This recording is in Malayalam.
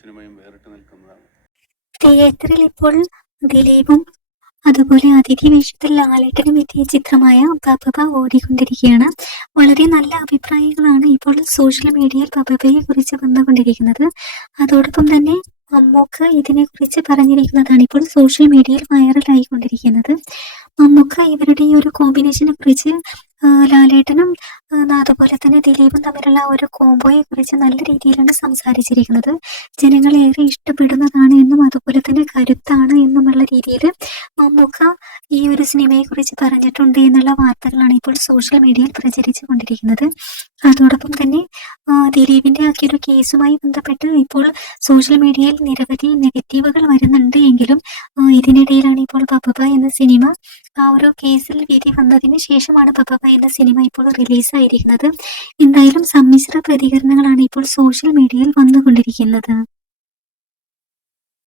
സിനിമയും വേറിട്ട് നിൽക്കുന്നതാണ്. തിയേറ്ററിൽ ഇപ്പോൾ ദിലീപും അതുപോലെ അതിഥി വേഷത്തിൽ ലാലേട്ടനും എത്തിയ ചിത്രമായ ബബബ ഓടിക്കൊണ്ടിരിക്കുകയാണ്. വളരെ നല്ല അഭിപ്രായങ്ങളാണ് ഇപ്പോൾ സോഷ്യൽ മീഡിയയിൽ ബബബയെ കുറിച്ച് വന്നുകൊണ്ടിരിക്കുന്നത്. അതോടൊപ്പം തന്നെ മമ്മൂക്ക ഇതിനെക്കുറിച്ച് പറഞ്ഞിരിക്കുന്നതാണ് ഇപ്പോൾ സോഷ്യൽ മീഡിയയിൽ വൈറലായിക്കൊണ്ടിരിക്കുന്നത് മമ്മൂക്ക ഇവരുടെ ഈ ഒരു കോമ്പിനേഷനെ കുറിച്ച് ലാലേട്ടനും അതുപോലെ തന്നെ ദിലീപും തമ്മിലുള്ള ഒരു കോമ്പോയെ കുറിച്ച് നല്ല രീതിയിലാണ് സംസാരിച്ചിരിക്കുന്നത്. ജനങ്ങൾ ഏറെ ഇഷ്ടപ്പെടുന്നതാണ് എന്നും അതുപോലെ തന്നെ കരുത്താണ് എന്നുമുള്ള രീതിയിൽ മമ്മൂക്ക ഈ ഒരു സിനിമയെ കുറിച്ച് പറഞ്ഞിട്ടുണ്ട് എന്നുള്ള വാർത്തകളാണ് ഇപ്പോൾ സോഷ്യൽ മീഡിയയിൽ പ്രചരിച്ചു കൊണ്ടിരിക്കുന്നത്. അതോടൊപ്പം തന്നെ ദിലീപിന്റെ ആ ഒരു കേസുമായി ബന്ധപ്പെട്ട് ഇപ്പോൾ സോഷ്യൽ മീഡിയയിൽ നിരവധി നെഗറ്റീവുകൾ വരുന്നുണ്ട് എങ്കിലും ഇതിനിടയിലാണ് ബബബ എന്ന സിനിമ ആ ഒരു കേസിൽ വിധി വന്നതിന് ശേഷമാണ് പപ്പ എന്ന സിനിമ ഇപ്പോൾ റിലീസായിരിക്കുന്നത്. എന്തായാലും സമ്മിശ്ര പ്രതികരണങ്ങളാണ് ഇപ്പോൾ സോഷ്യൽ മീഡിയയിൽ വന്നുകൊണ്ടിരിക്കുന്നത്.